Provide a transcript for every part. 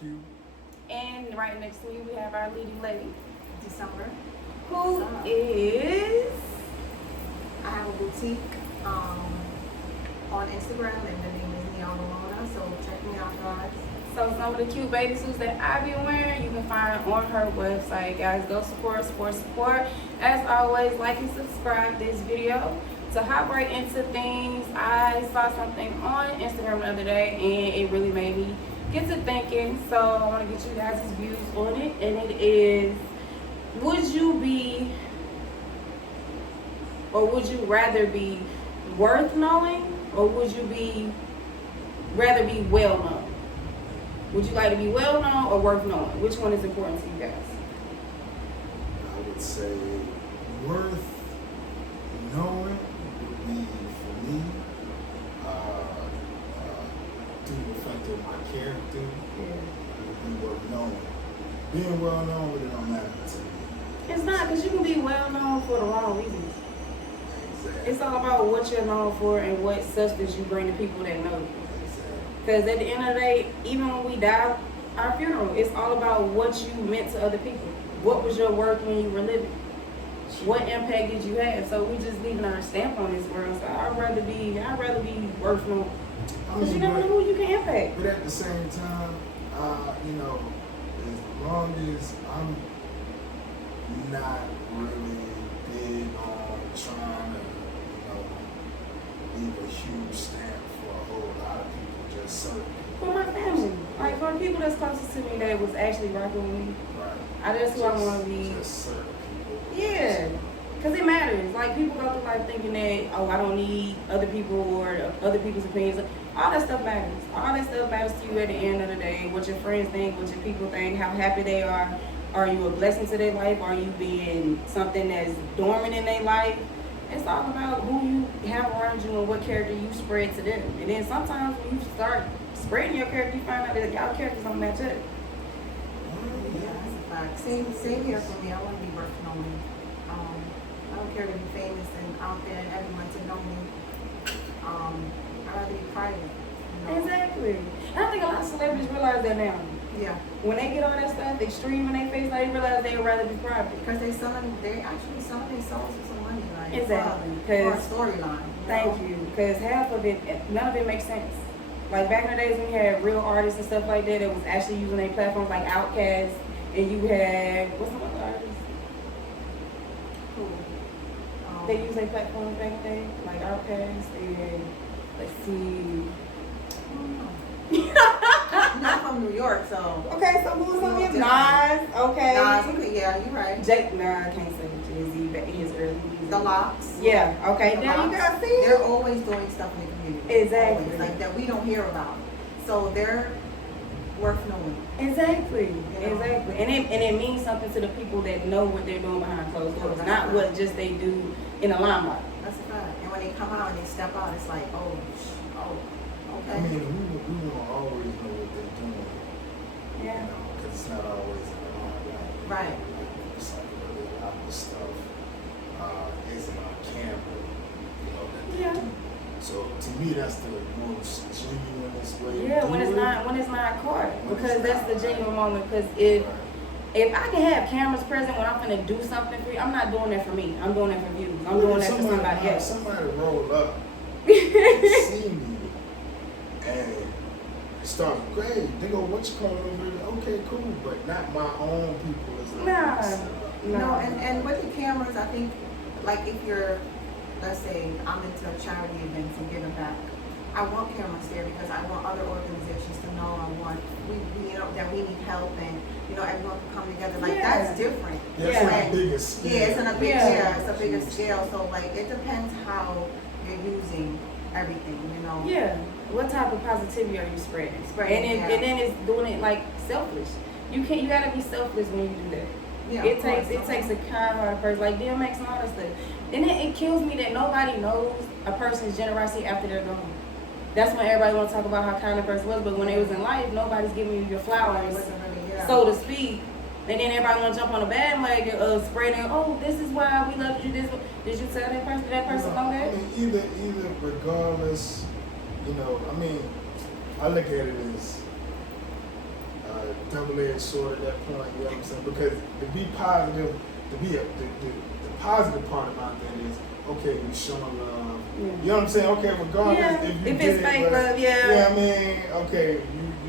Q. And right next to me, we have our leading lady, December. who is. I have a boutique on Instagram, and the name is Neon Alona. So check me out, guys. So some of the cute bathing suits that I be wearing, you can find on her website. Guys, go support. As always, like and subscribe this video. To hop right into things, I saw something on Instagram the other day, and it really made me get to thinking. So I want to get you guys' views on it, and it is: would you be, or would you rather be worth knowing, or would you be rather be well known? Would you like to be well known or worth knowing? Which one is important to you guys? I would say worth knowing would be for me due to the fact of my character. It would be worth knowing. Being well known really don't matter to me. It's not, because you can be well known for the wrong reasons. Exactly. It's all about what you're known for and what substance you bring to people that know you. Because at the end of the day, even when we die, our funeral, it's all about what you meant to other people. What was your worth when you were living? What impact did you have? So we just leaving our stamp on this world. So I'd rather be worth knowing. Because you never know who you can impact. But at the same time, as long as I'm not really big on trying to, leave a huge stamp for a whole lot of people, just certain people. For my family. Like for the people that's closest to me that was actually rocking with me. Right. That's who I want to be. Just certain people. Yeah. Because it matters. Like, people go through life thinking that, oh, I don't need other people or other people's opinions. All that stuff matters. All that stuff matters to you at the end of the day. What your friends think, what your people think, how happy they are. Are you a blessing to their life? Are you being something that's dormant in their life? It's all about who you have around you and what character you spread to them. And then sometimes when you start spreading your character, you find out that y'all characters don't match up. Yeah, that's a fact. Same here for me. I want to be worth knowing. I don't care to be famous and out there and everyone to know me. I'd rather be private. Exactly. And I think a lot of celebrities realize that now. Yeah. When they get all that stuff extreme in their face, they realize they'd rather be private. Because they actually selling their souls for some money, like Exactly. for a storyline. Thank you. Because half of it, none of it makes sense. Like back in the days when you had real artists and stuff like that, that was actually using their platforms like Outkast, and you had what's some other artists? Cool. They use their platforms back in the day, like Outkast and let's see. Not from New York, so. Okay, so who's some of them? Nas. Okay. Nas, yeah, you're right. I can't say Jay-Z back in his early music. The Locks. Yeah. Okay. The Now you Locks, guys see. they're always doing stuff in the community. Exactly. Always, like that we don't hear about. So they're worth knowing. Exactly. You know? Exactly. And it means something to the people that know what they're doing behind closed doors, That's not right. what just they do in the limelight. That's a fact. And when they come out and they step out, it's like, oh, okay. I mean, we won't always know what they're doing. Yeah. Because it's not always in the limelight. Right. It's like really a lot of the stuff isn't on camera. That they Yeah. do. So to me, that's the most genuinest way. Yeah, to when do it's it. not caught, When because it's that's not, the genuine right. moment. Because if I can have cameras present when I'm gonna do something for you, I'm not doing that for me. I'm doing that for views. I'm doing that for somebody else. Somebody roll up and see me and start, great, they go, what you call over? Okay, cool, but not my own people. It's like, No, and with the cameras, I think, like if you're, let's say, I'm into charity events and giving back, I want cameras there because I want other organizations to know. I want that we need help and everyone can come together. Like that's different. Yeah, it's on a bigger scale. Yeah, it's a bigger scale. So like it depends how you're using everything. Yeah. What type of positivity are you spreading? Spreading, and then it's doing it like selfless. You gotta be selfless when you do that. Yeah, it takes a kind-hearted person like DMX and all that stuff. And then it kills me that nobody knows a person's generosity after they're gone. That's when everybody want to talk about how kind the person was, but when they was in life, nobody's giving you your flowers, so to speak. And then everybody want to jump on the bandwagon of spreading, oh, this is why we loved you. Did you tell that person know that? I mean, either regardless, I look at it as double-edged sword at that point. You know what I'm saying? Because to be positive, the positive part about that is, okay, you showing love. Yeah. You know what I'm saying? Okay, regardless Yeah, if you if did it's it, fake but, love, yeah. You know what I mean? Okay,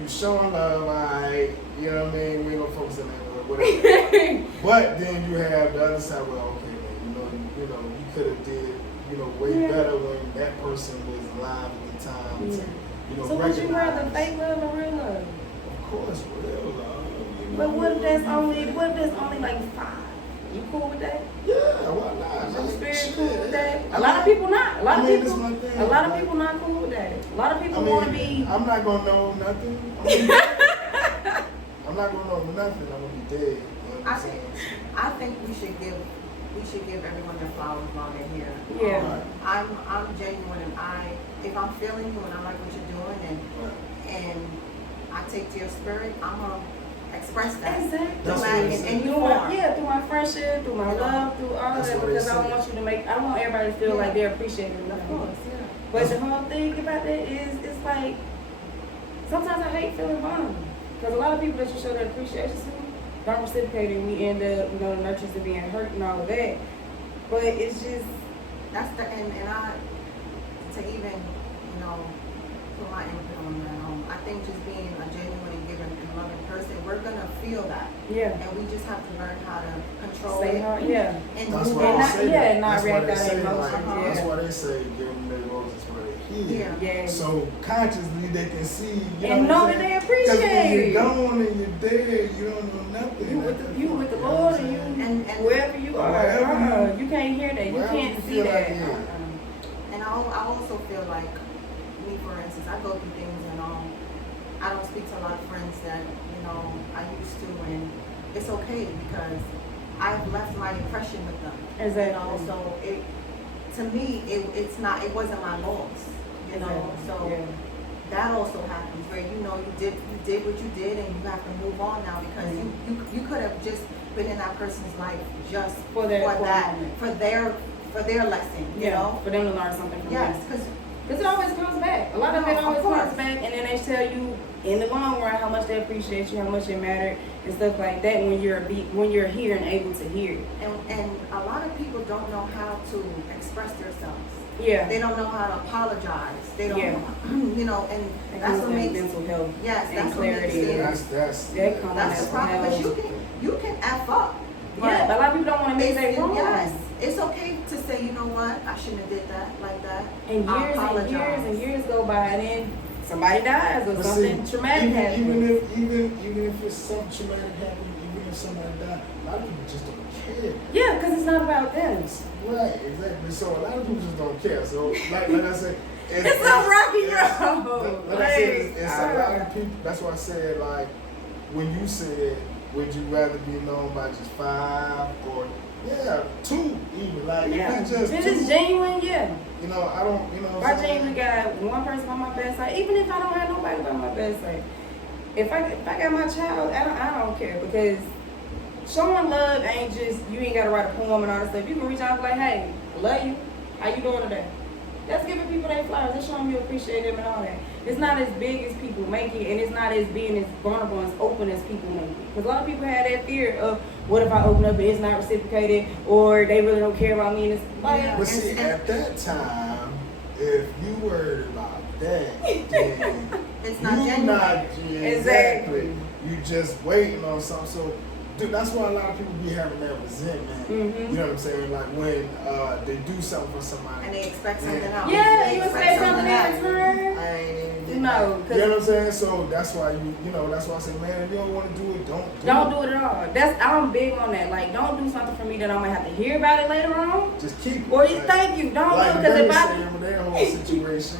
you showing love, alright. You know what I mean? We ain't gonna focus on that, but whatever. But then you have the other side. Well, okay, man. You know, you could have did, way Yeah. better when that person was alive at the time. Yeah. To, So would you rather recognize. fake love or real love? Of course, real love. But what if that's only like 5? You cool with that? Yeah, why not? Your Like, spirit shit. cool with that? I A lot of mean, people not. A lot I of mean, people. this my thing. A lot of Like, people not cool with that. A lot of I people mean, want to be. I'm not gonna know nothing. I'm not gonna know nothing. I'm gonna be dead. You know what I'm saying? I think we should give everyone their flowers while they're here. Yeah. Right. I'm genuine, and if I'm feeling you and I like what you're doing, Right. and I take to your spirit, I'm gonna express that. Exactly. That's what in it is. any Through form. through my friendship, through my love, through all That's that, what they because I say. want you to I want everybody to feel like they're appreciated. Of course, yeah. But the whole thing about that is, it's like, sometimes I hate feeling vulnerable. Because a lot of people that you show that appreciation to don't reciprocate, and we end up, nurtures to being hurt and all of that. But it's just, That's and I, to even, put my input on that, I think just being a genuine and giving and loving person, we're gonna feel that. yeah. And we just have to learn how to control Say it. how, yeah. And That's move why And they not- on. say yeah, that. not That's why react they out of say, emotions, like, That's yeah. why they say give them their roses for their healing. Yeah. Yeah. So consciously they can see, And know that they appreciate when it. you're gone and you're dead, you don't know nothing. You at that with point, the you know what Lord, I'm and saying? And wherever you are, Wherever you can't hear that, you wherever can't you see feel that. like it. And I also feel like, me for instance, I go through things and I don't speak to a lot of friends that, I used to, and it's okay because I've left my impression with them. Exactly. So to me, it wasn't my loss, so Yeah. that also happens where, you did what you did and you have to move on now because you could have just been in that person's life just For their moment. for their lesson, For them to learn something from Yes, this. because Because it always comes back. A lot of No, it of always course. comes back, and then they tell you in the long run how much they appreciate you, how much it mattered, and stuff like that when you're here and able to hear it. and a lot of people don't know how to express themselves. Yeah. They don't know how to apologize. They don't, Yeah. and That that's comes what with makes mental health. yes, and that's what makes clarity. it. That comes That's the with problem because health. you can F up. Yeah, but a lot of people don't want to admit they wrong. Yes, it's okay to say, you know what, I shouldn't have did that like that. And I years and apologize. years and years go by, and then somebody dies or But something see, traumatic happens. even if it's something traumatic happened, even if somebody died, a lot of people just don't care. Yeah, because it's not about them. Right, exactly. So a lot of people just don't care. So like I said, It's a rocky road. Like I said, it's a lot of people. That's why I said, like, when you said, would you rather be known by just 5 or 2 even? Like, Yeah, if it's just if 2, it's genuine, yeah. I don't, If what I I'm saying? genuinely got one person by my bedside, even if I don't have nobody by my bedside, if I got my child, I don't care, because showing love ain't just, you ain't gotta write a poem and all that stuff. You can reach out and be like, hey, I love you. How you doing today? That's giving people their flowers. That's showing you appreciate them and all that. It's not as big as people make it, and it's not as being as vulnerable and as open as people make it. Because a lot of people have that fear of, what if I open up and it's not reciprocated, or they really don't care about me, and it's like, Yeah. But see, at that time, if you worried about that, then It's not you genuine. yeah, exactly. You just waiting on something. So, dude, that's why a lot of people be having that resentment. Mhm. You know what I'm saying? Like when they do something for somebody. And they expect something else. yeah, They you expect expect something in else. return. I ain't even get No, that. 'cause- You know what I'm saying? So that's why that's why I say, man, if you don't want to do it, don't Don't do it at all. I'm big on that. Like, don't do something for me that I'm gonna have to hear about it later on. Just keep it. Or Like- thank you. Don't like do it, because if I saying with that whole situation,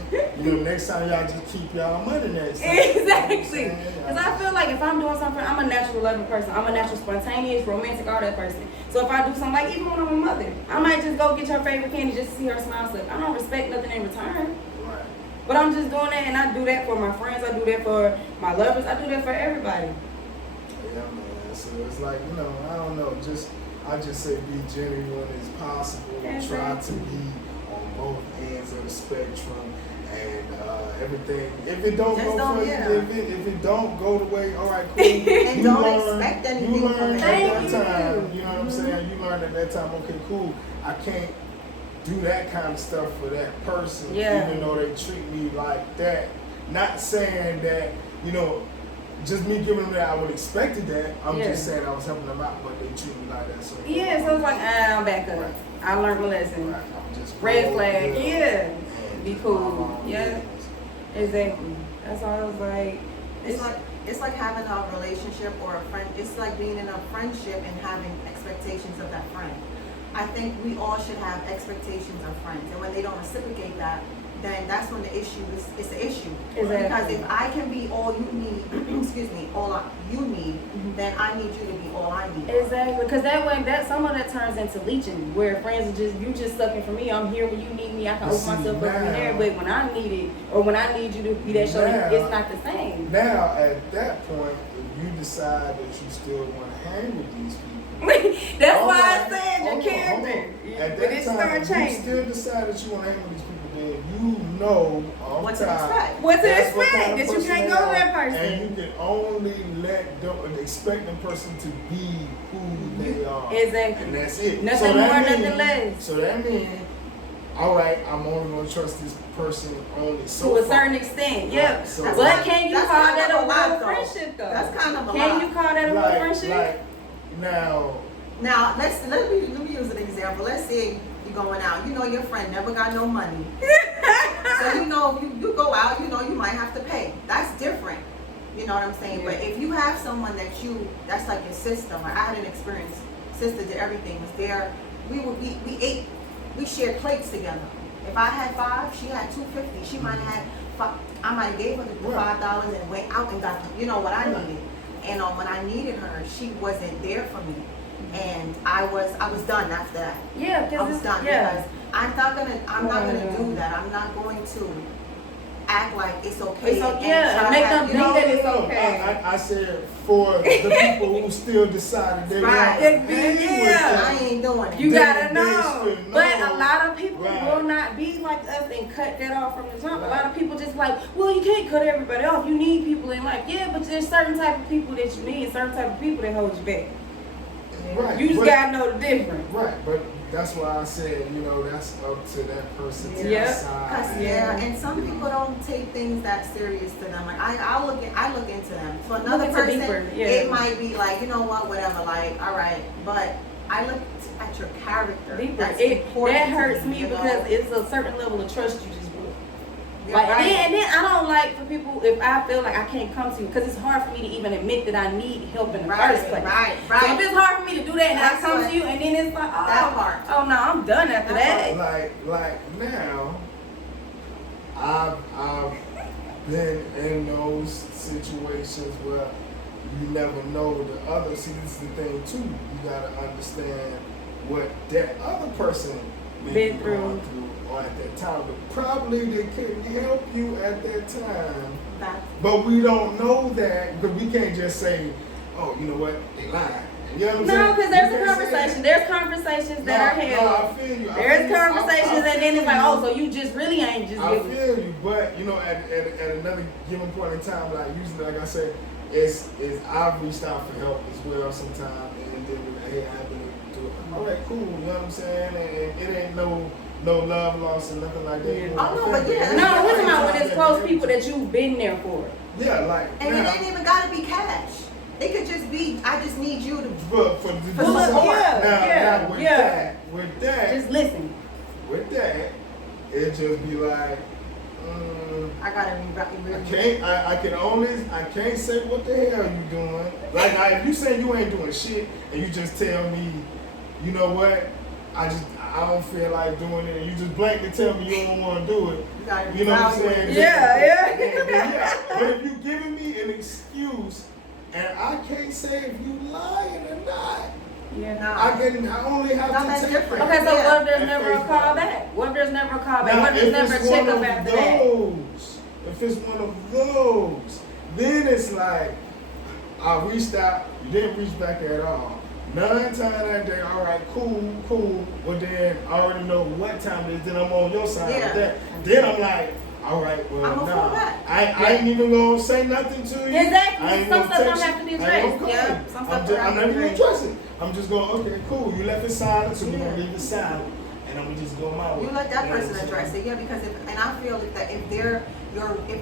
next time y'all just keep y'all money next time. exactly. You know what I'm saying? Because I feel like if I'm doing something, I'm a natural loving person. I'm a natural spontaneous, romantic, all that person. So if I do something, like even when I'm a mother, I might just go get her favorite candy just to see her smile. Stuff. I don't respect nothing in return. Right. But I'm just doing that, and I do that for my friends. I do that for my lovers. I do that for everybody. Yeah, man. So it's like, I don't know. I just say be genuine as possible. That's Try right. to be on both ends of of the spectrum, and everything. If it don't Just go don't, for yeah. if it don't go the way, all right, cool. And You don't learn- expect anything You from learn it. at Thank that time. you. You know what I'm saying? You learn at that time. Okay, cool. I can't do that kind of stuff for that person, Yeah. even though they treat me like that. Not saying that, you know, just me giving them that, I would expected that. I'm Yeah. just saying I was helping them out, but they treat me like that. So Yeah, so it's like, I'm back up. Right. I learned my lesson. Right, I'm just Red real flag, good yeah. and Be just cool. mind my own Yeah. business. Exactly. That's all I was like. It's like having a relationship or a friend. It's like being in a friendship and having expectations of that friend. I think we all should have expectations of friends, and when they don't reciprocate that, then that's when the issue is. It's the issue. Exactly. Because if I can be all you need, excuse me, you need, then I need you to be all I need. Exactly, because that way, some of that turns into leeching, where friends are just, you just sucking for me. I'm here when you need me. I can But open see, myself up in now- there, but when I need it, or when I need you to be that show, Now- it's not the same. Now, at that point, if you decide that you still want to hang with these people, That's all why I right, said your hold on, hold character. on. At But that it time, start you changing. still decide that you want to hang with these people, then you know off What to top expect. What to that's what expect, kind of that you person can't they go to are, that person. and you can only expect the person to be who they are. Exactly. And that's it. Nothing So that more, nothing mean- less. So that means, all right, I'm only going to trust this person only so To a far. certain extent, yeah. Right, so- But can you That's call kind that of a a lot, real though. friendship, though? That's kind of a Can lot. you call that a real friendship? Like, now, Now let me use an example. Let's say you're going out. You know your friend never got no money. So you know you go out, you know you might have to pay. That's different. You know what I'm saying? But Yeah. if you have someone that's like your sister, or I had an experience, sister did everything, was there, we ate, we shared plates together. If I had $5, she had $2.50. She might have had $5, I might have gave her the $5 and went out and got, you know, what I needed. And when I needed her, she wasn't there for me. And I was done after that. Yeah, I because was it's done yeah. because I'm not gonna do that. I'm not going to act like it's okay. It's okay, and yeah, try to make have- them you think know, that it's no, okay. I said for the people who still decided they Right. want to Yeah. be with I them. ain't doing it. You They- gotta they know. should But know. a lot of people Right. will not be like us and cut that off from the jump. A Right. lot of people just like, well, you can't cut everybody off. You need people in life. Yeah, but there's certain type of people that you need and certain type of people that hold you back. Right. You just but- gotta know the difference. Right, but that's why I said, you know, that's up to that person to Yeah. decide. 'Cause, yeah, and some people don't take things that serious to them. Like I look into them. For another into person, deeper, yeah. it might be like, you know what, whatever. Like, all right, but I look at your character. Deeper. That's That important to hurts me you know? because it's a certain level of trust you just built. You're Like, right. and then I don't like for people if I feel like I can't come to you because it's hard for me to even admit that I need help in the first place. Right. So if it's hard for me to do that and That's I come what- to you and then it's like, oh, that part. oh no, I'm done after That that. Like now, I've been in those situations where you never know the other. See, this is the thing too. You gotta understand what that other person may Been be through. going through or at that time. But probably they couldn't help you at that time. That- But we don't know that because we can't just say, oh, you know what, they lied. You know what I'm saying? No, because there's We a can't say conversation. There's conversations that are held. No, I feel you. I There's feel you. conversations I and then it's like, feel oh, you. so you just really ain't just I giving. feel you, but you know, at another given point in time, like usually, like I said, it's I've reached out for help as well sometimes, and then be like, hey, I've been to it. All right, cool. You know what I'm saying? And it ain't no love lost or nothing like that. Yeah. You know, Oh, no, but yeah. No, we're talking about when Anytime it's close that- people that you've been there for. Yeah, like And now, it ain't even gotta be cash. It could just be, I just need you to. for the For support. support. Now, with yeah. that, Just listen. with that, it just be like, I gotta I can't say what the hell you doing. Like, if you say you ain't doing shit, and you just tell me, you know what, I don't feel like doing it, and you just blankly tell me you don't want to do it. You know what I'm saying? Yeah. But if you giving me an excuse, and I can't say if you lying or not, Yeah. I only have No, to that's take different. Okay, so Yeah. what if there's At never a face call value. back? What if there's never a call back? Now, What if there's if never a it's check one up of after that? those, if it's one of those, then it's like, I reached out, you didn't reach back at all. 9 times that day, all right, cool. Well, then I already know what time it is. Then I'm on your side with that. Then I'm like, all right, well, I'm gonna fall nah, back. I ain't even gonna say nothing to you. Exactly. I ain't Some gonna stuff text don't have to be you. I ain't addressed. gonna Yeah, call you. some stuff I'm don't have not to be even gonna addressed. address it. I'm just going, okay, cool. You left it silent, so we're Yeah. gonna leave it silent, and I'm gonna just go my way. You let that You know person what I'm address saying? it, yeah, because and I feel that if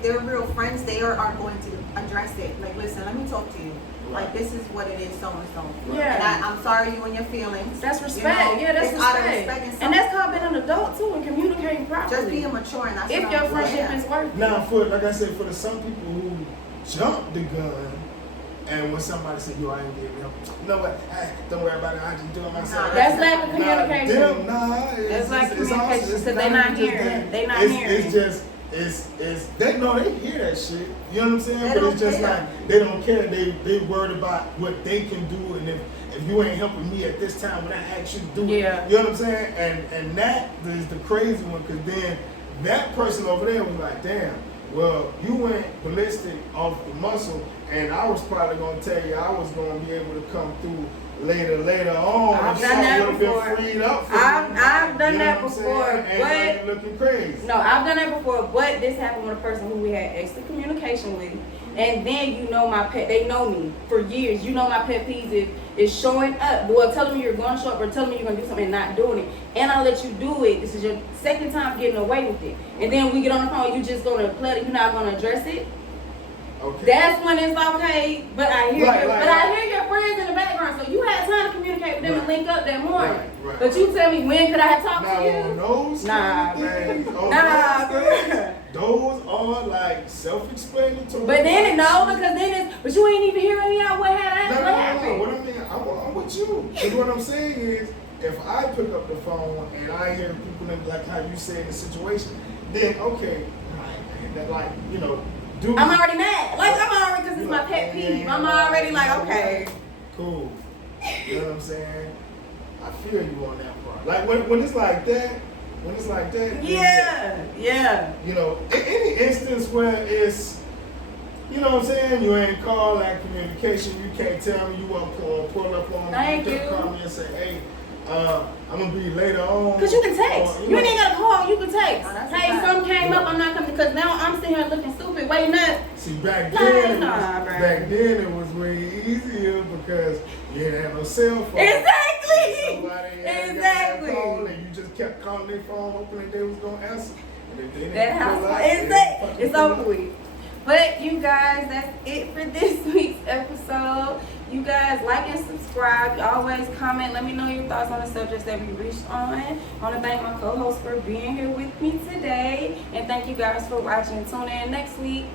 they're real friends, they are going to address it. Like, listen, let me talk to you. Right. Like, this is what it is, so and so. Yeah. And I'm sorry you and your feelings. That's respect. You know, Yeah, that's it's out of respect. respect And that's called being an adult too and communicating properly. just being mature, and that's if what your I'm friendship saying. is worth it. Now, like I said, for the some people who jump the gun, and when somebody say, "Yo, I ain't getting help," you know what? Hey, don't worry about it. I just do it myself. Nah, That's lack of communication. It's lack of it's communication, awesome. It's 'cause they not not even just hearing. that. They not It's hearing. just they know they hear that shit. You know what I'm saying? They But don't it's just care. like they don't care. They worried about what they can do, and if you ain't helping me at this time when I ask you to do it, Yeah. you know what I'm saying? And that is the crazy one, because then that person over there was like, damn. Well, you went ballistic off the muscle, and I was probably gonna tell you I was gonna be able to come through later on. I've and done that something before. would've been freed up for I've you. done You know that what I'm before, saying? And but- now you're looking crazy. No, I've done that before, but this happened with a person who we had extra communication with. And then you know my pet, they know me for years. You know my pet peeves is showing up. Well, telling me you're going to show up or telling me you're going to do something and not doing it. And I'll let you do it. This is your second time getting away with it. And then we get on the phone, you just going to play it, you're not going to address it. Okay. That's when it's okay, but I hear Right, your, right, but I right. hear your friends in the background, so you had time to communicate with them and Right. link up that morning. Right. But you tell me, when could I have talked Now to you? on those Nah, kind of things, on Nah, those things, bruh. those are like self-explanatory. But then no, type because then it's, but you ain't even hearing me out what had No, what happened. What I mean, I'm with you. Because what I'm saying is, if I pick up the phone and I hear people in, like how you say in the situation, then okay, right, that like, you know, do. I'm already mad. Like I'm already, because it's my pet peeve. I'm already like, okay. Cool. You know what I'm saying? I feel you on that part. Like when it's like that, then Yeah. you know, in any instance where it's, you know what I'm saying, you ain't call that communication, you can't tell me you want to pull up on me, Thank you you. just call me and say, hey, I'm gonna be later on. Because you can text. Or, You ain't even got to call. You can text. Oh, that's a Hey, fact. something came up. I'm not coming. Because now I'm sitting here looking stupid, waiting up. See, back Like, then, nah, bro. back then it was way easier because you didn't have no cell phone. Exactly. Somebody had Exactly. that phone and you just kept calling their phone, hoping they was gonna answer. And if they didn't That house pull out, is they it. didn't fucking It's pull over out. with. But you guys, that's it for this week's episode. You guys like and subscribe. Always comment. Let me know your thoughts on the subjects that we reached on. I want to thank my co-host for being here with me today. And thank you guys for watching. Tune in next week.